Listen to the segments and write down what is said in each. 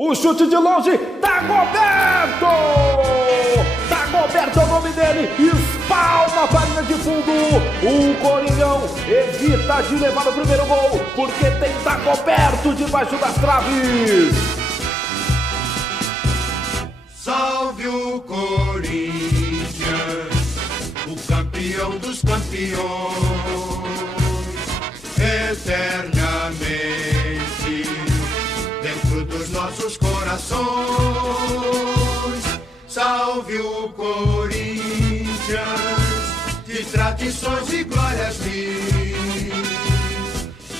O chute de longe, Dagoberto! Dagoberto é o nome dele, espalma a farinha de fundo. O Coringão evita de levar o primeiro gol, porque tem Dagoberto debaixo das traves. Salve o Corinthians, o campeão dos campeões, eternamente dentro dos nossos corações. Salve o Corinthians, de tradições e glórias mil.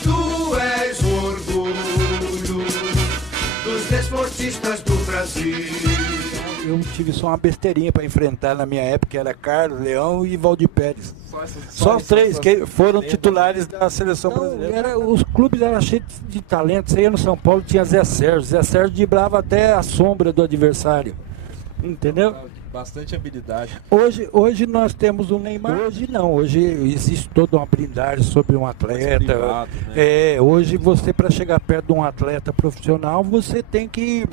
Tu és o orgulho dos desportistas do Brasil. Eu tive só uma besteirinha para enfrentar na minha época, que era Carlos, Leão e Valdir Pérez. Só os três que foram titulares da seleção brasileira. Os clubes eram cheios de talento. Você ia no São Paulo, tinha Zé Sérgio. Zé Sérgio driblava até a sombra do adversário. Entendeu? Bastante habilidade. Hoje nós temos o Neymar. Hoje não, hoje existe toda uma blindagem sobre um atleta. Privado, né? Hoje você, para chegar perto de um atleta profissional, você tem que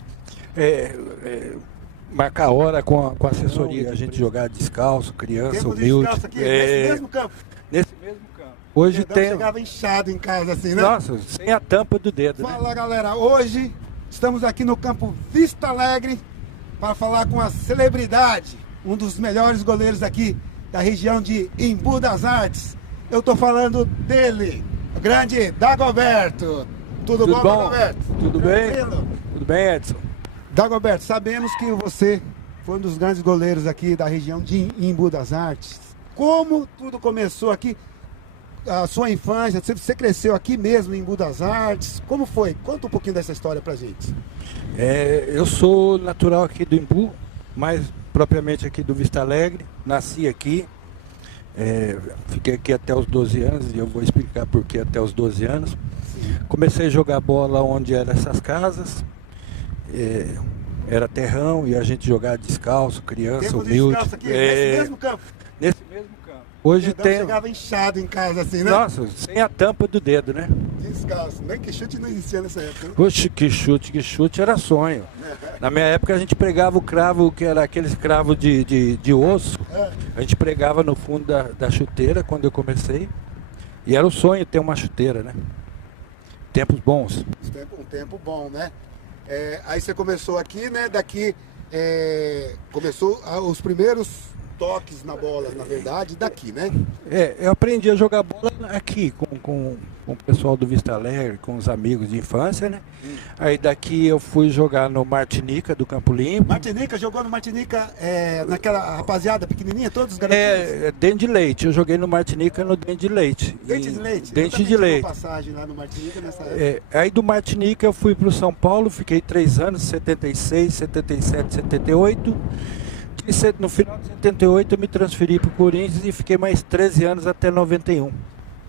marcar hora com a assessoria, a gente jogar descalço, criança, humilde. Aqui, nesse mesmo campo. Nesse mesmo campo. Hoje tem. Chegava inchado em casa assim, né? Nossa, sem a tampa do dedo. Fala, né, galera? Hoje estamos aqui no campo Vista Alegre para falar com a celebridade, um dos melhores goleiros aqui da região de Embu das Artes. Eu tô falando dele, o grande Dagoberto. Tudo bom, Dagoberto? Tudo bem? Tudo bem, Edson? Dagoberto, sabemos que você foi um dos grandes goleiros aqui da região de Embu das Artes. Como tudo começou aqui, a sua infância, você cresceu aqui mesmo em Embu das Artes, como foi? Conta um pouquinho dessa história pra gente. Eu sou natural aqui do Embu, mais propriamente aqui do Vista Alegre, nasci aqui, fiquei aqui até os 12 anos, e eu vou explicar por que até os 12 anos. Sim. Comecei a jogar bola onde eram essas casas. Era terrão e a gente jogava descalço, criança, humilde. Aqui, nesse mesmo campo. Nesse mesmo campo. Hoje tem. Chegava inchado em casa assim, né? Nossa, sem a tampa do dedo, né? Descalço. Nem que chute não existia nessa época. Né? Oxe, que chute era sonho. Na minha época a gente pregava o cravo, que era aqueles cravos de osso. A gente pregava no fundo da chuteira quando eu comecei. E era o sonho ter uma chuteira, né? Tempos bons. Um tempo bom, né? Aí você começou aqui, né? Daqui começou os primeiros toques na bola, na verdade, daqui, né? Eu aprendi a jogar bola aqui com o pessoal do Vista Alegre, com os amigos de infância, né? Aí daqui eu fui jogar no Martinica do Campo Limpo. Martinica, jogou no Martinica naquela rapaziada pequenininha, todos os garotinhos? Dente de Leite, eu joguei no Martinica no Dente de Leite. Dente de Leite? Dente de Leite. Passagem lá no Martinica nessa época. Aí do Martinica eu fui para o São Paulo, fiquei 3 anos, 76, 77, 78. No final de 78 eu me transferi para o Corinthians e fiquei mais 13 anos até 91.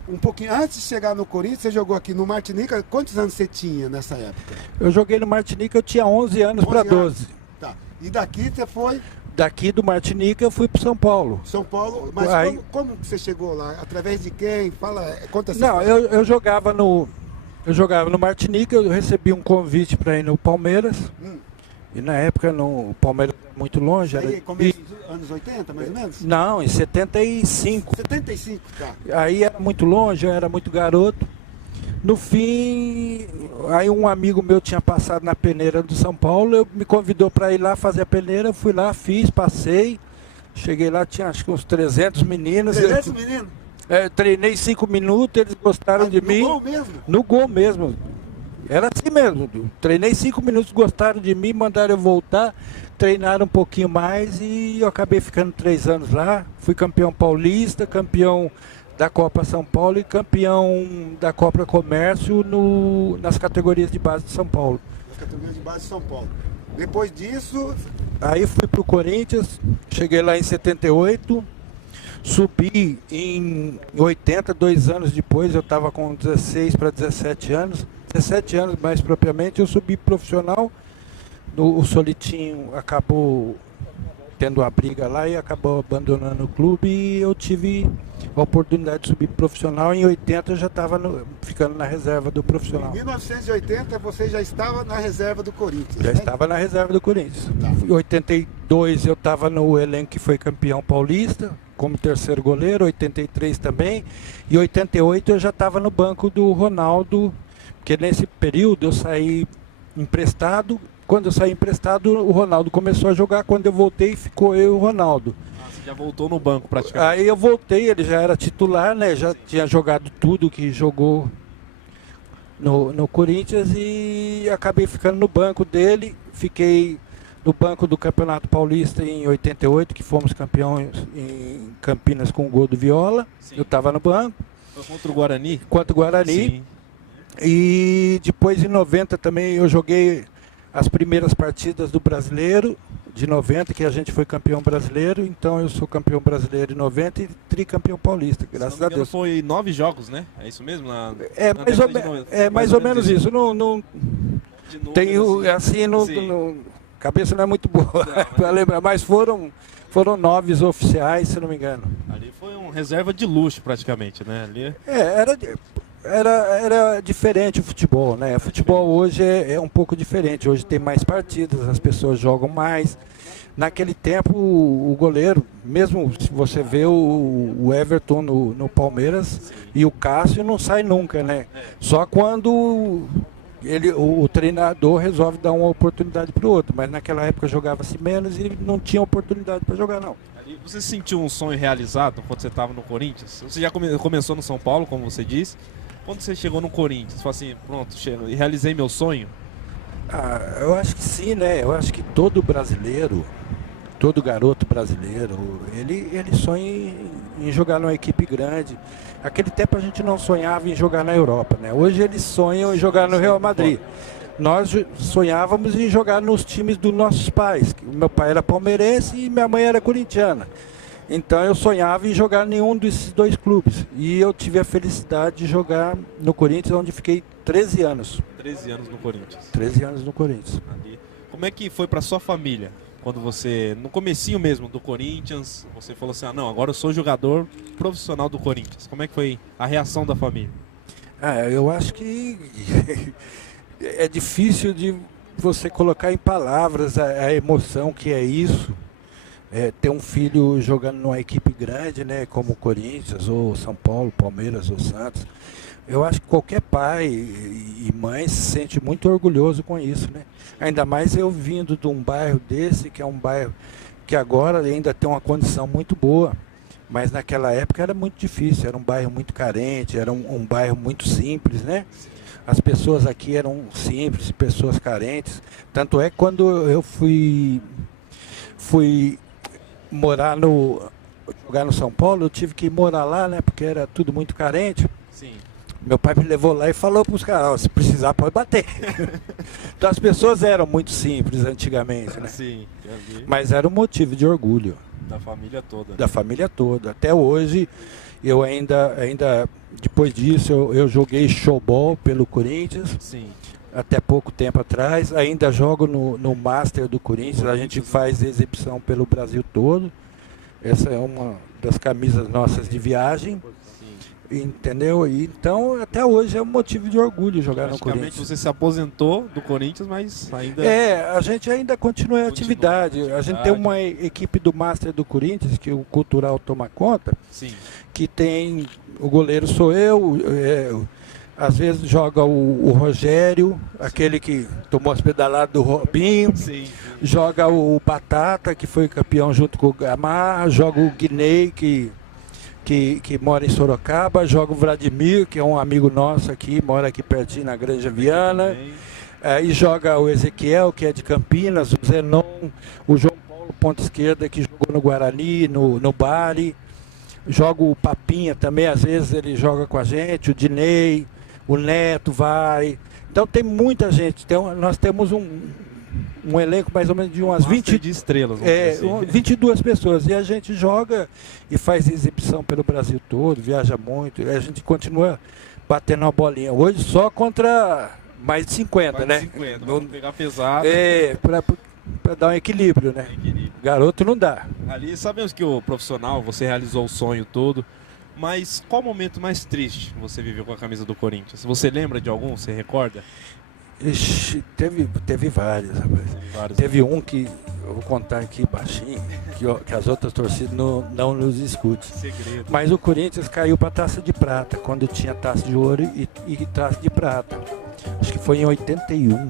Um pouquinho antes de chegar no Corinthians, você jogou aqui no Martinica. Quantos anos você tinha nessa época? Eu joguei no Martinica, eu tinha 11 anos para 12. Tá. E daqui você foi? Daqui do Martinica eu fui para São Paulo. São Paulo, mas aí... como você chegou lá? Através de quem? Conta essa Não, eu jogava no Martinica, eu recebi um convite para ir no Palmeiras. E na época o Palmeiras era muito longe. Aí, começo dos anos 80, mais ou menos? Não, em 75. 75, tá. Aí era muito longe, eu era muito garoto. No fim, aí um amigo meu tinha passado na peneira do São Paulo, me convidou para ir lá fazer a peneira, eu fui lá, fiz, passei. Cheguei lá, tinha acho que uns 300 meninos. 300 meninos? Treinei 5 minutos, eles gostaram de mim. No gol mesmo? No gol mesmo. Era assim mesmo, treinei 5 minutos, gostaram de mim, mandaram eu voltar, treinaram um pouquinho mais e eu acabei ficando 3 anos lá. Fui campeão paulista, campeão da Copa São Paulo e campeão da Copa Comércio nas categorias de base de São Paulo. Nas categorias de base de São Paulo. Depois disso... Aí fui pro Corinthians, cheguei lá em 78, subi em 80, 2 anos depois, eu estava com 16 para 17 anos. 17 anos mais propriamente, eu subi profissional. O Solitinho acabou tendo uma briga lá e acabou abandonando o clube e eu tive a oportunidade de subir profissional. Em 80 eu já estava ficando na reserva do profissional. Em 1980 você já estava na reserva do Corinthians, Já né? estava na reserva do Corinthians. Tá. Em 82 eu estava no elenco que foi campeão paulista, como terceiro goleiro, 83 também. E 88 eu já estava no banco do Ronaldo, porque nesse período eu saí emprestado. Quando eu saí emprestado, o Ronaldo começou a jogar. Quando eu voltei, ficou eu e o Ronaldo. Você já voltou no banco praticamente. Aí eu voltei, ele já era titular, né? Já tinha jogado tudo que jogou no Corinthians e acabei ficando no banco dele. Fiquei no banco do Campeonato Paulista em 88, que fomos campeões em Campinas com o gol do Viola. Sim. Eu estava no banco. Foi contra o Guarani? Contra o Guarani. Sim. E depois em 90 também eu joguei as primeiras partidas do Brasileiro, de 90, que a gente foi campeão brasileiro. Então eu sou campeão brasileiro em 90 e tricampeão paulista, graças a Deus. Foi 9 jogos, né? É isso mesmo? Mais ou menos isso. Não De números, tenho, assim, Sim. cabeça não é muito boa para lembrar, mas foram 9 oficiais, se não me engano. Ali foi um reserva de luxo praticamente, né? Ali... Era diferente o futebol, né? O futebol hoje é um pouco diferente. Hoje tem mais partidas, as pessoas jogam mais. Naquele tempo, o goleiro, mesmo se você vê o Everton no Palmeiras e o Cássio, não sai nunca, né? Só quando o treinador resolve dar uma oportunidade para o outro. Mas naquela época jogava-se menos e não tinha oportunidade para jogar, não. Ali você sentiu um sonho realizado quando você estava no Corinthians? Você já começou no São Paulo, como você disse. Quando você chegou no Corinthians, você falou assim, pronto, realizei meu sonho? Eu acho que sim, né? Eu acho que todo brasileiro, todo garoto brasileiro, ele sonha em jogar numa equipe grande. Naquele tempo a gente não sonhava em jogar na Europa, né? Hoje eles sonham em jogar no Real Madrid. Nós sonhávamos em jogar nos times dos nossos pais. O meu pai era palmeirense e minha mãe era corintiana. Então eu sonhava em jogar em nenhum desses dois clubes. E eu tive a felicidade de jogar no Corinthians, onde fiquei 13 anos. 13 anos no Corinthians. 13 anos no Corinthians. Ali. Como é que foi para sua família? Quando você, no comecinho mesmo do Corinthians, você falou assim, não, agora eu sou jogador profissional do Corinthians. Como é que foi a reação da família? Eu acho que é difícil de você colocar em palavras a emoção que é isso. Ter um filho jogando numa equipe grande, né, como o Corinthians, ou São Paulo, Palmeiras ou Santos. Eu acho que qualquer pai e mãe se sente muito orgulhoso com isso, né? Ainda mais eu vindo de um bairro desse, que é um bairro que agora ainda tem uma condição muito boa, mas naquela época era muito difícil, era um bairro muito carente, era um bairro muito simples, né? As pessoas aqui eram simples, pessoas carentes. Tanto é que quando eu fui jogar no São Paulo, eu tive que morar lá, né? Porque era tudo muito carente. Sim. Meu pai me levou lá e falou para os caras, se precisar pode bater. Então as pessoas eram muito simples antigamente, né? Sim. Mas era um motivo de orgulho. Da família toda. Da família toda. Até hoje, eu ainda depois disso, eu joguei showball pelo Corinthians. Sim. Até pouco tempo atrás, ainda jogo no Master do Corinthians, a gente faz exibição pelo Brasil todo. Essa é uma das camisas nossas de viagem, entendeu? E, então, até hoje é um motivo de orgulho jogar no Corinthians. Você se aposentou do Corinthians, mas ainda... A gente ainda continua em atividade. A gente tem uma equipe do Master do Corinthians, que o Cultural toma conta, Sim. que tem, o goleiro sou eu, às vezes joga o Rogério, aquele que tomou as pedaladas do Robinho. Sim. Joga o Batata, que foi campeão junto com o Gamarra. Joga o Guinei, que mora em Sorocaba. Joga o Vladimir, que é um amigo nosso aqui, mora aqui pertinho na Granja Viana. E joga o Ezequiel, que é de Campinas, o Zenon, o João Paulo, ponta esquerda, que jogou no Guarani, no Bari. Joga o Papinha também, às vezes ele joga com a gente, o Dinei. O Neto vai. Então tem muita gente. Nós temos um elenco mais ou menos de umas 20 de estrelas. 22 pessoas. E a gente joga e faz exibição pelo Brasil todo, viaja muito. E a gente continua batendo uma bolinha. Hoje só contra mais de 50, né? 50, vamos pegar pesado. Para dar um equilíbrio, né? Garoto não dá. Ali sabemos que o profissional, você realizou o sonho todo. Mas qual o momento mais triste você viveu com a camisa do Corinthians? Você lembra de algum? Você recorda? Ixi, teve vários, rapaz. Teve um que, eu vou contar aqui baixinho, que as outras torcidas não nos escutem. Segredo. Mas o Corinthians caiu para taça de prata, quando tinha taça de ouro e taça de prata. Acho que foi em 81,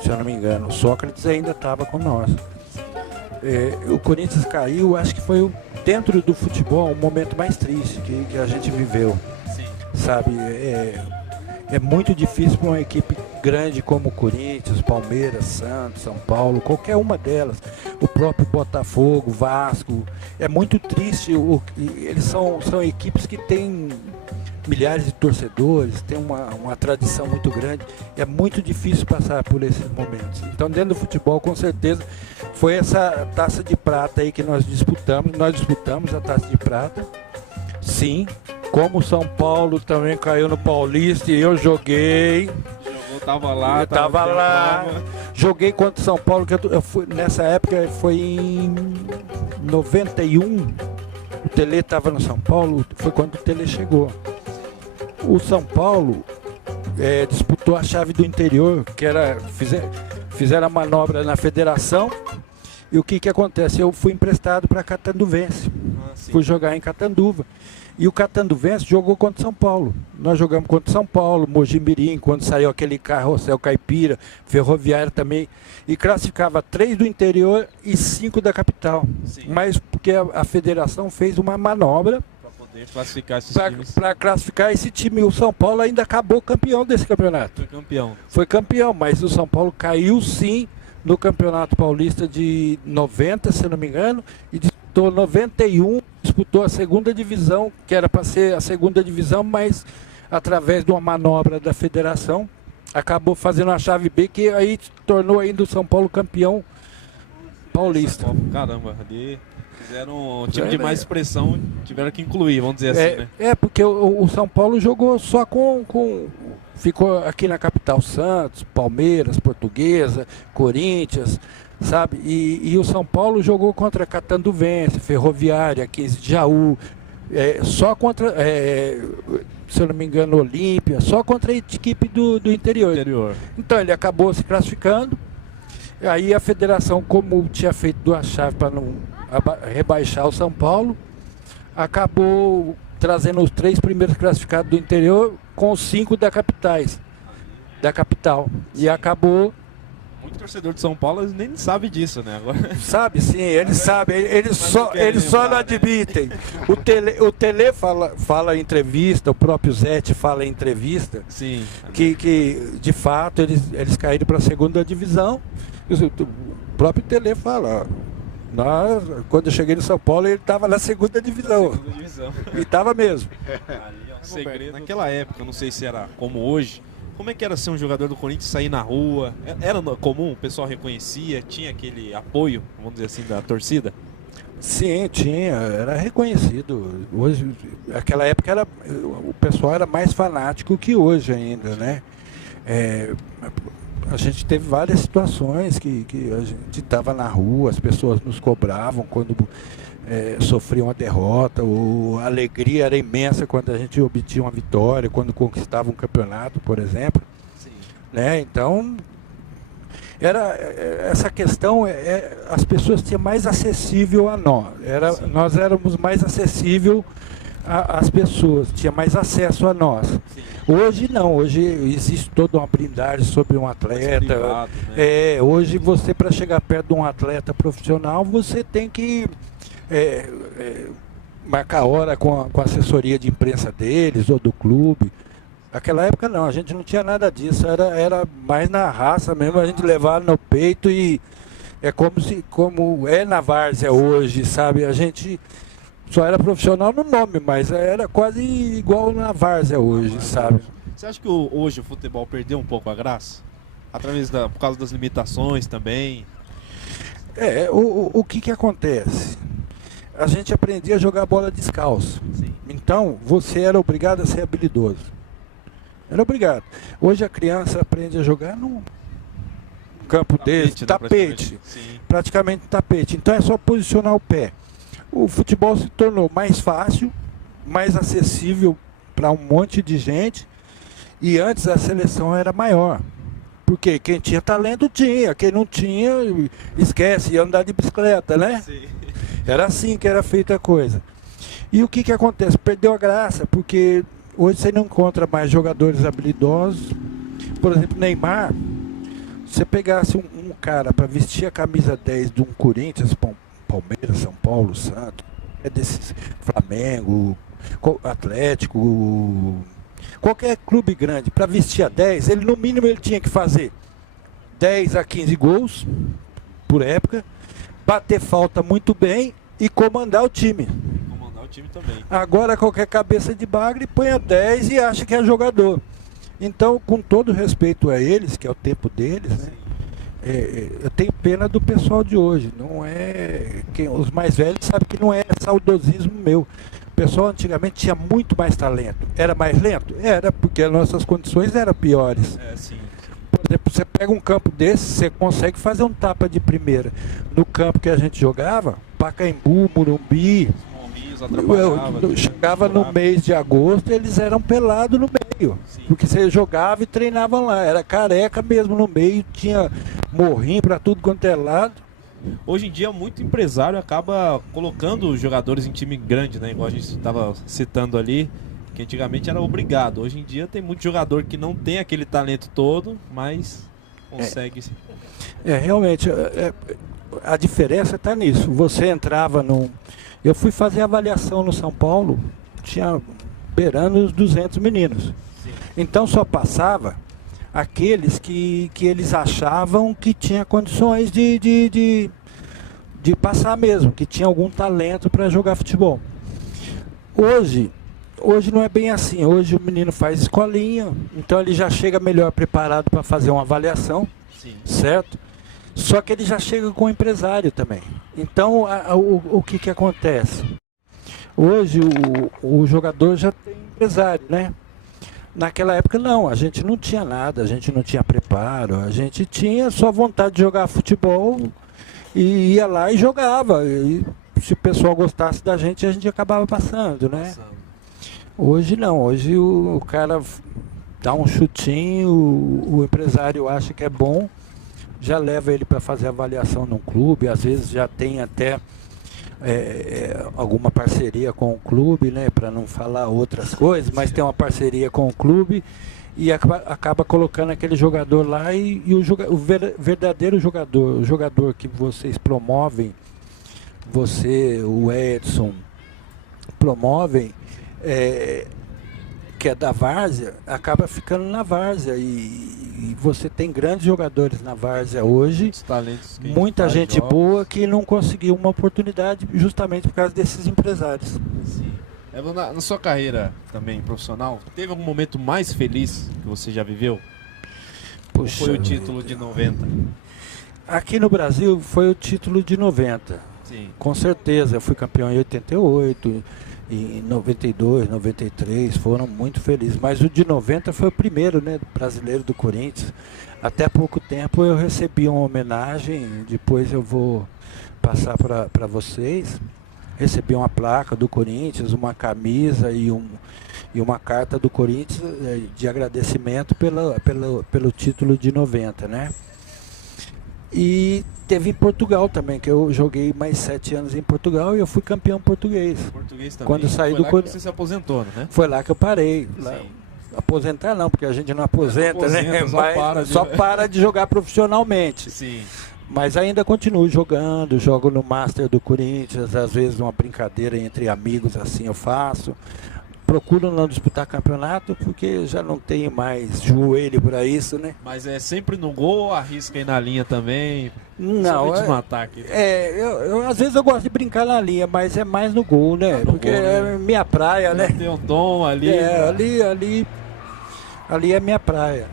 se eu não me engano. O Sócrates ainda estava com nós. O Corinthians caiu, acho que foi dentro do futebol o momento mais triste que a gente viveu. Sim. Sabe, é muito difícil para uma equipe grande como o Corinthians, Palmeiras, Santos, São Paulo, qualquer uma delas, o próprio Botafogo, Vasco, é muito triste. Eles são equipes que têm milhares de torcedores, tem uma tradição muito grande, é muito difícil passar por esses momentos. Então, dentro do futebol, com certeza, foi essa taça de prata aí que nós disputamos a taça de prata, sim, como o São Paulo também caiu no Paulista e eu joguei. Tava lá. Eu tava lá. Joguei contra o São Paulo, que eu fui, nessa época foi em 91. O Tele estava no São Paulo, foi quando o Tele chegou. O São Paulo disputou a chave do interior, que era fizeram a manobra na federação. E o que acontece? Eu fui emprestado para Catanduvense. Fui jogar em Catanduva. E o Catanduvense jogou contra São Paulo. Nós jogamos contra São Paulo, Mojimirim, quando saiu aquele carrossel caipira, Ferroviária também. E classificava 3 do interior e 5 da capital. Sim. Mas porque a federação fez uma manobra para poder classificar esses times. Para classificar esse time. O São Paulo ainda acabou campeão desse campeonato. Foi campeão, mas o São Paulo caiu sim no Campeonato Paulista de 90, se não me engano, e disputou 91, disputou a segunda divisão, que era para ser a segunda divisão, mas através de uma manobra da federação, acabou fazendo a chave B, que aí tornou ainda o São Paulo campeão paulista. Caramba, ali fizeram um time de mais expressão, tiveram que incluir, vamos dizer assim, né? Porque o São Paulo jogou só ficou aqui na capital Santos, Palmeiras, Portuguesa, Corinthians, sabe? E o São Paulo jogou contra Catanduvense, Ferroviária, 15 de Jaú, só contra, se eu não me engano, Olímpia, só contra a equipe do interior. Então ele acabou se classificando, aí a federação, como tinha feito 2 chaves para não rebaixar o São Paulo, acabou trazendo os 3 primeiros classificados do interior com os 5 da capital. E acabou. Muito torcedor de São Paulo nem sabe disso, né? Agora... Sabe sim, eles sabem, eles só não admitem. O Tele fala em entrevista, o próprio Zete fala em entrevista, sim, que de fato eles caíram para a segunda divisão. O próprio Tele fala, quando eu cheguei no São Paulo, ele estava na segunda divisão. E estava mesmo. Segredo. Naquela época, não sei se era como hoje, como é que era ser um jogador do Corinthians, sair na rua? Era comum, o pessoal reconhecia, tinha aquele apoio, vamos dizer assim, da torcida? Sim, tinha, era reconhecido. Hoje, naquela época o pessoal era mais fanático que hoje ainda, né? A gente teve várias situações que a gente estava na rua, as pessoas nos cobravam quando sofriam uma derrota, a alegria era imensa quando a gente obtinha uma vitória, quando conquistava um campeonato, por exemplo. Sim. Né? Então, essa questão, as pessoas tinham mais acessível a nós. Nós éramos mais acessível às pessoas, tinha mais acesso a nós. Sim. Hoje não, hoje existe toda uma blindagem sobre um atleta. Privado, né? Hoje você, para chegar perto de um atleta profissional, você tem que marcar hora com a assessoria de imprensa deles ou do clube. Naquela época não, a gente não tinha nada disso, era mais na raça mesmo, a gente levava no peito e é como é na várzea hoje, sabe? A gente só era profissional no nome, mas era quase igual na várzea hoje, sabe? Você acha que hoje o futebol perdeu um pouco a graça? Por causa das limitações também? O que acontece? A gente aprendia a jogar bola descalço. Sim. Então, você era obrigado a ser habilidoso. Era obrigado. Hoje a criança aprende a jogar num campo desse, tapete. Praticamente tapete. Então é só posicionar o pé. O futebol se tornou mais fácil, mais acessível para um monte de gente, e antes a seleção era maior. Porque quem tinha talento tinha, quem não tinha, esquece, ia andar de bicicleta, né? Sim. Era assim que era feita a coisa. E o que acontece? Perdeu a graça, porque hoje você não encontra mais jogadores habilidosos. Por exemplo, Neymar, se você pegasse um cara para vestir a camisa 10 de um Corinthians, Palmeiras, São Paulo, Santos, desses Flamengo, Atlético, qualquer clube grande, para vestir a 10, ele no mínimo ele tinha que fazer 10 a 15 gols por época, bater falta muito bem e comandar o time. Comandar o time também. Agora qualquer cabeça de bagre põe a 10 e acha que é jogador. Então, com todo respeito a eles, que é o tempo deles, né? Eu tenho pena do pessoal de hoje. Não é os mais velhos sabem que não é saudosismo meu. O pessoal antigamente tinha muito mais talento. Era mais lento? Era, porque as nossas condições eram piores. Sim. Por exemplo, você pega um campo desse, você consegue fazer um tapa de primeira. No campo que a gente jogava, Pacaembu, Morumbi, chegava no mês de agosto, eles eram pelados no meio. Sim. Porque você jogava e treinavam lá. Era careca mesmo no meio, tinha morrinho para tudo quanto é lado. Hoje em dia, muito empresário acaba colocando os jogadores em time grande, né? Igual a gente estava citando ali, que antigamente era obrigado. Hoje em dia tem muito jogador que não tem aquele talento todo, mas consegue. Realmente, a diferença está nisso. Você entrava num... Eu fui fazer avaliação no São Paulo, tinha beirando os 200 meninos. Sim. Então só passava aqueles que eles achavam que tinha condições de passar mesmo, que tinha algum talento para jogar futebol. Hoje não é bem assim. Hoje o menino faz escolinha, então ele já chega melhor preparado para fazer uma avaliação. Sim. Certo? Só que ele já chega com o empresário também. Então, o que acontece? Hoje o jogador já tem empresário, né? Naquela época não, a gente não tinha nada, a gente não tinha preparo, a gente tinha só vontade de jogar futebol e ia lá e jogava. E se o pessoal gostasse da gente, a gente acabava passando, né? Hoje não, hoje o cara dá um chutinho, o empresário acha que é bom, já leva ele para fazer avaliação num clube, às vezes já tem até alguma parceria com o clube, né, para não falar outras coisas, mas tem uma parceria com o clube e acaba colocando aquele jogador lá e o verdadeiro jogador, o jogador que vocês promovem, você, o Edson, promovem, que é da várzea, acaba ficando na várzea e você tem grandes jogadores na várzea hoje, muita gente boa que não conseguiu uma oportunidade justamente por causa desses empresários. Sim. Na sua carreira também profissional, teve algum momento mais feliz que você já viveu? Puxa, foi o título de 90? Aqui no Brasil foi o título de 90. Sim. Com certeza, eu fui campeão em 88, em 92, 93, foram muito felizes. Mas o de 90 foi o primeiro, né, brasileiro do Corinthians. Até pouco tempo eu recebi uma homenagem, depois eu vou passar para vocês. Recebi uma placa do Corinthians, uma camisa e uma carta do Corinthians de agradecimento pelo título de 90, né? E teve em Portugal também, que eu joguei mais 7 anos em Portugal e eu fui campeão português. Português também. Quando saí foi do lá que você se aposentou, né? Foi lá que eu parei. Lá, aposentar não, porque a gente não aposenta, né? Só para de jogar profissionalmente. Sim. Mas ainda continuo jogando, jogo no Master do Corinthians, às vezes uma brincadeira entre amigos assim eu faço. Procuro não disputar campeonato porque já não tenho mais joelho para isso, né? Mas é sempre no gol, arrisca aí na linha também? Não, desmatar aqui. Às vezes eu gosto de brincar na linha, mas é mais no gol, né? Porque gol, né? É minha praia, né? Tem um dom ali. Ali é minha praia.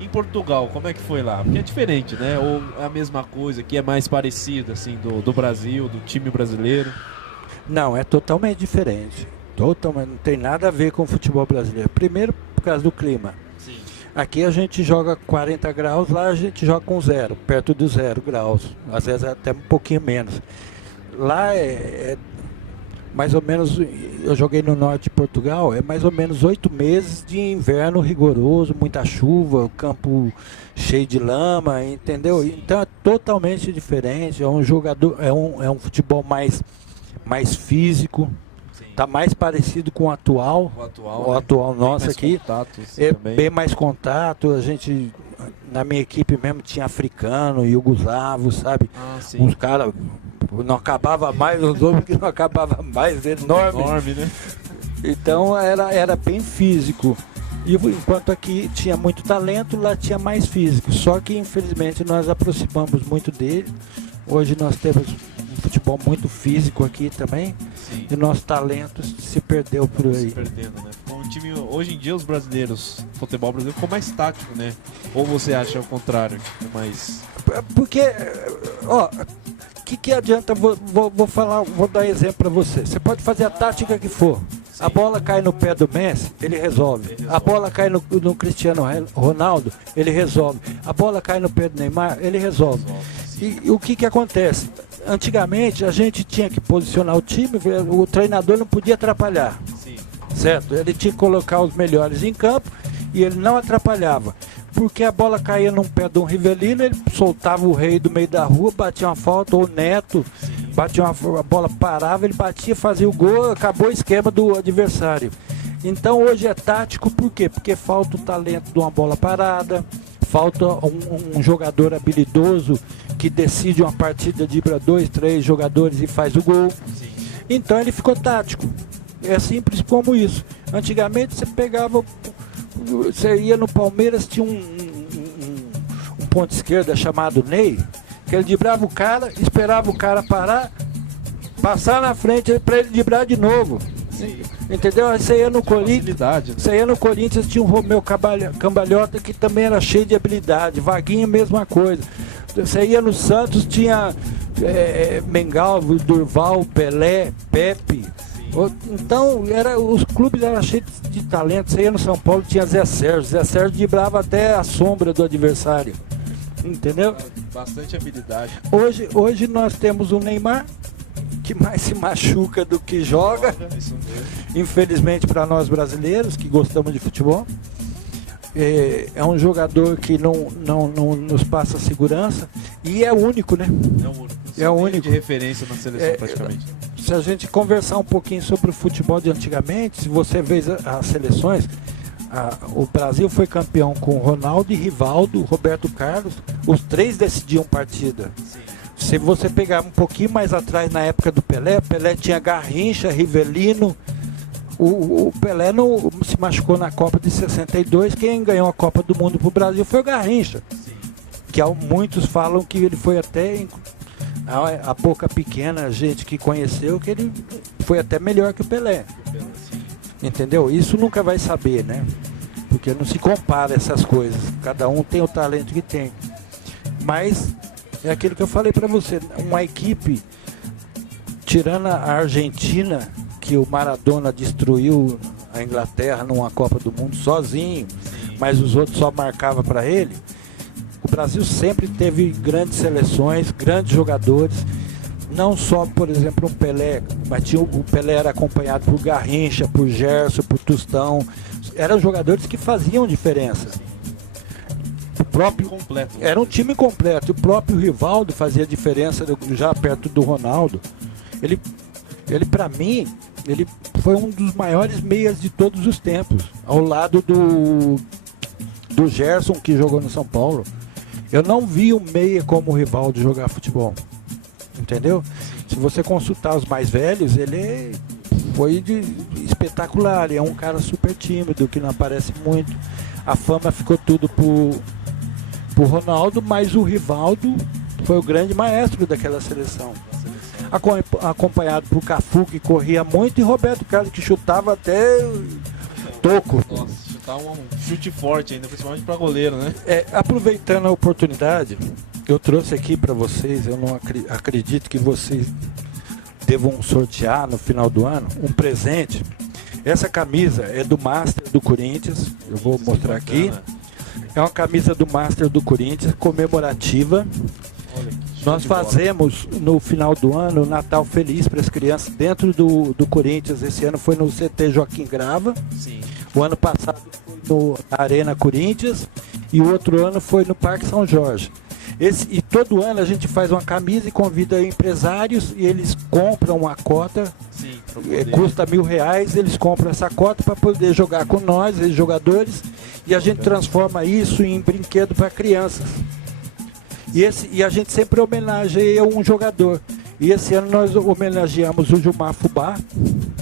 Em Portugal, como é que foi lá? Porque é diferente, né? Ou é a mesma coisa, que é mais parecido, assim, do Brasil, do time brasileiro? Não, é totalmente diferente. Totalmente, não tem nada a ver com o futebol brasileiro. Primeiro, por causa do clima. Sim. Aqui a gente joga 40 graus, lá a gente joga com 0, perto do 0 graus. Às vezes até um pouquinho menos. Lá mais ou menos, eu joguei no norte de Portugal, é mais ou menos 8 meses de inverno rigoroso, muita chuva, o campo cheio de lama, entendeu? Então é totalmente diferente, é um jogador, é um futebol mais físico, tá mais parecido com o atual, o atual nosso aqui, contato, é também. bem mais contato, a gente, na minha equipe mesmo tinha africano, iugoslavo, sabe? Uns caras, não acabava mais, os homens que não acabava mais, enorme, né? Então era bem físico. E enquanto aqui tinha muito talento, lá tinha mais físico. Só que infelizmente nós aproximamos muito dele. Hoje nós temos um futebol muito físico aqui também. Sim. E o nosso talento se perdeu por aí. Se perdendo, né? Um time, hoje em dia os brasileiros, o futebol brasileiro ficou mais tático, né? Ou você acha o contrário? É mais... Porque, ó, que adianta, vou falar, vou dar exemplo para você. Você pode fazer a tática que for. A bola cai no pé do Messi, ele resolve. A bola cai no Cristiano Ronaldo, ele resolve. A bola cai no pé do Neymar, ele resolve. E o que acontece? Antigamente a gente tinha que posicionar o time, o treinador não podia atrapalhar. Sim. Certo? Ele tinha que colocar os melhores em campo e ele não atrapalhava. Porque a bola caía num pé de um Rivelino, ele soltava o Rei do meio da rua, batia uma falta, ou o Neto, batia a bola parava, ele batia, fazia o gol, acabou o esquema do adversário. Então hoje é tático, por quê? Porque falta o talento de uma bola parada, falta um jogador habilidoso que decide uma partida, dribla 2, 3 jogadores e faz o gol. Então ele ficou tático. É simples como isso. Antigamente você pegava, você ia no Palmeiras, tinha um ponto esquerda chamado Ney, que ele driblava o cara, esperava o cara parar, passar na frente para ele driblar de novo. Sim. Entendeu? Aí você ia no Corinthians, você ia no Corinthians, tinha um Romeu Cambalhota que também era cheio de habilidade, Vaguinho, mesma coisa. Você ia no Santos, tinha Mengalvo, Durval, Pelé, Pepe. Então, os clubes eram cheios de talento. Você ia no São Paulo, tinha Zé Sérgio driblava até a sombra do adversário. Entendeu? Bastante habilidade. Hoje nós temos o Neymar, que mais se machuca do que joga. Infelizmente para nós brasileiros, que gostamos de futebol. É um jogador que não nos passa segurança. E é único, né? É o único. De referência na seleção, praticamente. Se a gente conversar um pouquinho sobre o futebol de antigamente, se você vê as seleções, o Brasil foi campeão com Ronaldo e Rivaldo, Roberto Carlos, os 3 decidiam partida. Sim. Se você pegar um pouquinho mais atrás, na época do Pelé tinha Garrincha, Rivelino. O Pelé não se machucou na Copa de 62, quem ganhou a Copa do Mundo para o Brasil foi o Garrincha. Sim. Que muitos falam que ele foi até... A pouca pequena gente que conheceu, que ele foi até melhor que o Pelé. Entendeu? Isso nunca vai saber, né? Porque não se compara essas coisas. Cada um tem o talento que tem. Mas é aquilo que eu falei para você. Uma equipe, tirando a Argentina, que o Maradona destruiu a Inglaterra numa Copa do Mundo sozinho, mas os outros só marcavam para ele. O Brasil sempre teve grandes seleções, grandes jogadores, não só, por exemplo, um Pelé, mas o Pelé era acompanhado por Garrincha, por Gerson, por Tostão. Eram jogadores que faziam diferença. O próprio completo. Era um time completo. O próprio Rivaldo fazia diferença já perto do Ronaldo. Ele para mim, ele foi um dos maiores meias de todos os tempos, ao lado do Gerson, que jogou no São Paulo. Eu não vi um meia como o Rivaldo jogar futebol, entendeu? Se você consultar os mais velhos, ele foi espetacular, ele é um cara super tímido, que não aparece muito. A fama ficou tudo pro Ronaldo, mas o Rivaldo foi o grande maestro daquela seleção. Acompanhado por Cafu, que corria muito, e Roberto Carlos, que chutava até toco. Nossa. Um chute forte ainda, principalmente para goleiro, né? Aproveitando a oportunidade, eu trouxe aqui para vocês, eu não acredito que vocês devam sortear no final do ano um presente. Essa camisa é do Master do Corinthians, eu vou mostrar aqui. É uma camisa do Master do Corinthians, comemorativa. Olha que Nós fazemos no final do ano o Natal Feliz para as crianças dentro do Corinthians. Esse ano foi no CT Joaquim Grava. Sim. O ano passado foi na Arena Corinthians e o outro ano foi no Parque São Jorge. E todo ano a gente faz uma camisa e convida empresários e eles compram uma cota. Sim, custa R$1.000, eles compram essa cota para poder jogar com nós, os jogadores, e a gente transforma isso em brinquedo para crianças. E a gente sempre homenageia um jogador. E esse ano nós homenageamos o Gilmar Fubá,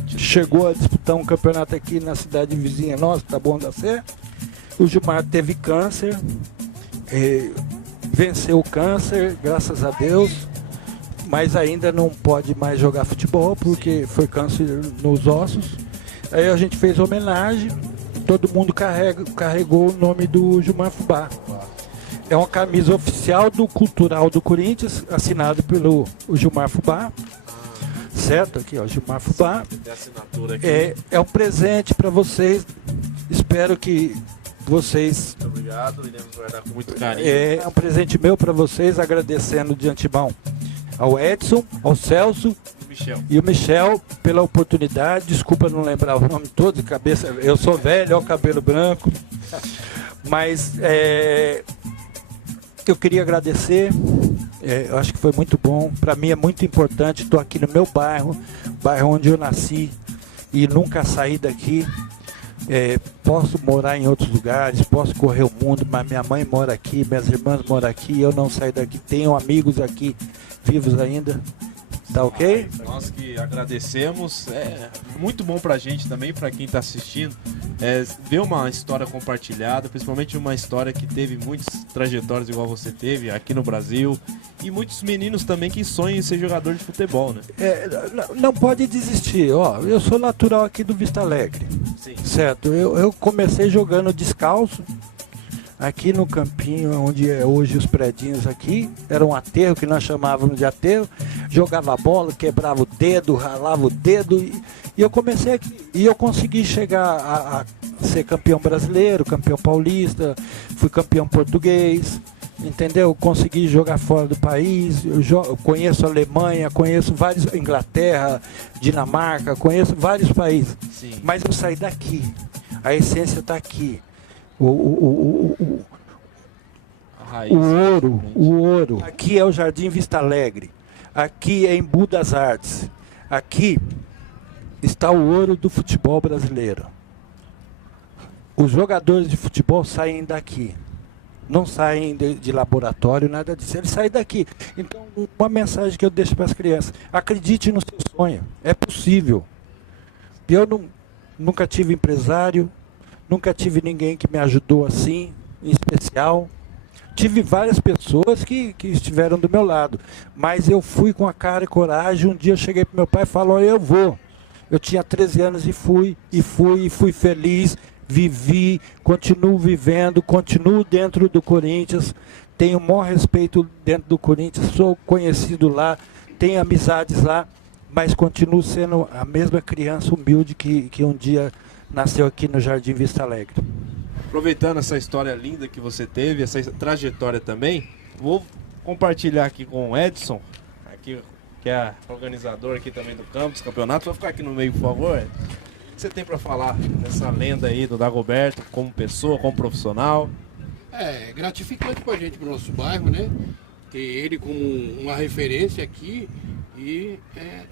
que chegou a disputar um campeonato aqui na cidade vizinha nossa, Taboão da Serra. O Gilmar teve câncer, venceu o câncer, graças a Deus, mas ainda não pode mais jogar futebol porque foi câncer nos ossos. Aí a gente fez homenagem, todo mundo carregou o nome do Gilmar Fubá. É uma camisa oficial do Cultural do Corinthians, assinado pelo Gilmar Fubá. Certo? Aqui, ó, Gilmar Fubá. Tem assinatura aqui. É um presente para vocês. Espero que vocês... Muito obrigado, iremos guardar com muito carinho. É um presente meu para vocês, agradecendo de antemão ao Edson, ao Celso e o Michel pela oportunidade. Desculpa não lembrar o nome todo de cabeça. Eu sou velho, ó, cabelo branco. Mas eu queria agradecer. Eu acho que foi muito bom. Para mim é muito importante. Estou aqui no meu bairro onde eu nasci e nunca saí daqui. Posso morar em outros lugares, posso correr o mundo, mas minha mãe mora aqui, minhas irmãs moram aqui, eu não saio daqui. Tenho amigos aqui vivos ainda. Tá ok? Nós que agradecemos. É muito bom pra gente também, pra quem tá assistindo, ver uma história compartilhada, principalmente uma história que teve muitas trajetórias igual você teve aqui no Brasil, e muitos meninos também que sonham em ser jogador de futebol, né? Não pode desistir. Ó, eu sou natural aqui do Vista Alegre. Sim. Certo? Eu comecei jogando descalço aqui no campinho, onde é hoje os predinhos aqui. Era um aterro que nós chamávamos de aterro. Jogava bola, quebrava o dedo, ralava o dedo. E eu comecei aqui. E eu consegui chegar a ser campeão brasileiro, campeão paulista, fui campeão português. Entendeu? Consegui jogar fora do país. Eu conheço a Alemanha, conheço vários, Inglaterra, Dinamarca, conheço vários países. Sim. Mas eu saí daqui. A essência está aqui. O ouro. Aqui é o Jardim Vista Alegre. Aqui é Embu das Artes. Aqui está o ouro do futebol brasileiro. Os jogadores de futebol saem daqui. Não saem de laboratório, nada disso. Eles saem daqui. Então, uma mensagem que eu deixo para as crianças: acredite no seu sonho. É possível. Eu nunca tive empresário. Nunca tive ninguém que me ajudou assim, em especial. Tive várias pessoas que estiveram do meu lado. Mas eu fui com a cara e coragem. Um dia eu cheguei para meu pai e falei: eu vou. Eu tinha 13 anos e fui feliz. Vivi, continuo vivendo, continuo dentro do Corinthians. Tenho o maior respeito dentro do Corinthians. Sou conhecido lá, tenho amizades lá. Mas continuo sendo a mesma criança humilde que um dia nasceu aqui no Jardim Vista Alegre. Aproveitando essa história linda que você teve, essa trajetória também, vou compartilhar aqui com o Edson, aqui, que é organizador aqui também do campus, campeonato. Vou ficar aqui no meio, por favor. O que você tem para falar dessa lenda aí do Dagoberto, como pessoa, como profissional? É gratificante pra gente, pro nosso bairro, né? Ter ele como uma referência aqui. E é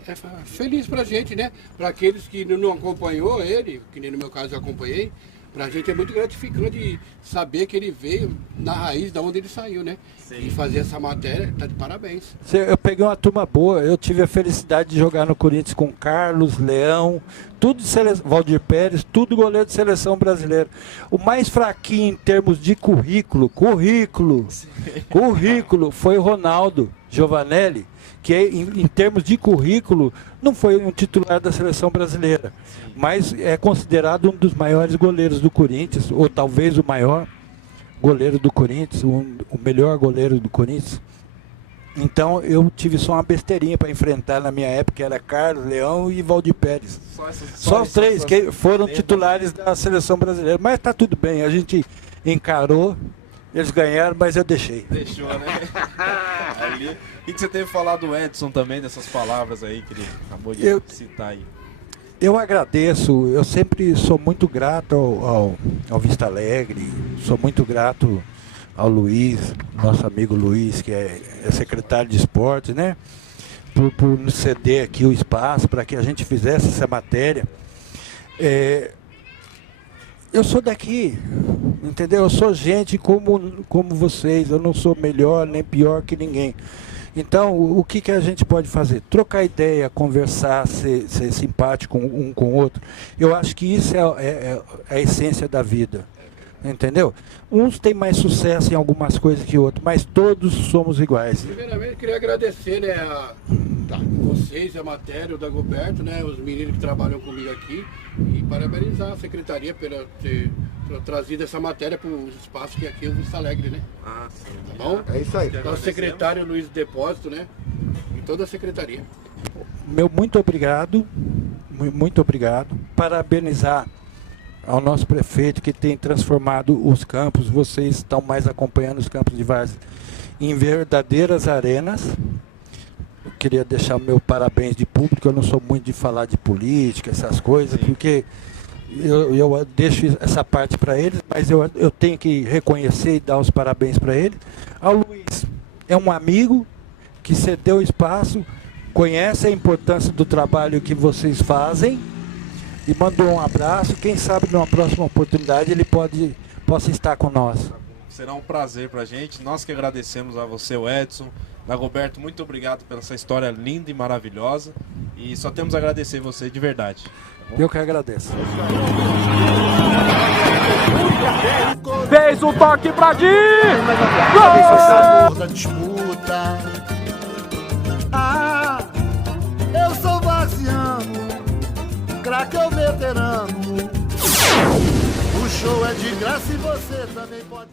feliz pra gente, né? Para aqueles que não acompanhou ele, que nem no meu caso eu acompanhei, pra gente é muito gratificante saber que ele veio na raiz da onde ele saiu, né? Sim. E fazer essa matéria, tá de parabéns. Eu peguei uma turma boa, eu tive a felicidade de jogar no Corinthians com Carlos, Leão, tudo de seleção, Valdir Pérez, tudo goleiro de seleção brasileira. O mais fraquinho em termos de currículo foi o Ronaldo Giovanelli, que em termos de currículo não foi um titular da seleção brasileira, mas é considerado um dos maiores goleiros do Corinthians, ou talvez o maior goleiro do Corinthians, o melhor goleiro do Corinthians. Então eu tive só uma besteirinha para enfrentar na minha época, que era Carlos, Leão e Valdir Pérez. Só os três que foram titulares da seleção brasileira, mas está tudo bem, a gente encarou Eles ganharam, mas eu deixei. Deixou, né? Ali. O que você teve que falar do Edson também, dessas palavras aí que ele acabou de citar aí? Eu agradeço, eu sempre sou muito grato ao Vista Alegre, sou muito grato ao Luiz, nosso amigo Luiz, que é secretário de esportes, né? Por nos ceder aqui o espaço para que a gente fizesse essa matéria. Eu sou daqui, entendeu? Eu sou gente como vocês, eu não sou melhor nem pior que ninguém. Então, o que a gente pode fazer? Trocar ideia, conversar, ser simpático um com o outro. Eu acho que isso é a essência da vida, entendeu? Uns têm mais sucesso em algumas coisas que outros, mas todos somos iguais. Primeiramente, eu queria agradecer, né, vocês, a matéria, o Dagoberto, né, os meninos que trabalham comigo aqui, e parabenizar a secretaria por ter trazido essa matéria para o espaço que aqui é o Vista Alegre, né? Ah, sim. Tá bom? É isso aí. Então, o secretário Luiz Depósito, né? E toda a secretaria. Meu muito obrigado, muito obrigado. Parabenizar ao nosso prefeito que tem transformado os campos, vocês estão mais acompanhando os campos de várzea, em verdadeiras arenas. Eu queria deixar o meu parabéns de público, eu não sou muito de falar de política, essas coisas, porque eu deixo essa parte para eles, mas eu tenho que reconhecer e dar os parabéns para ele. Ao Luiz, é um amigo que cedeu espaço, conhece a importância do trabalho que vocês fazem e mandou um abraço. Quem sabe numa próxima oportunidade ele possa estar com nós. Será um prazer pra gente. Nós que agradecemos a você, o Edson. Dagoberto, muito obrigado pela essa história linda e maravilhosa. E só temos a agradecer você de verdade. Tá bom? Eu que agradeço. Fez o toque pra Di! Sabor da disputa. Ah, eu sou vaziano, craque ou veterano. O show é de graça e você também pode.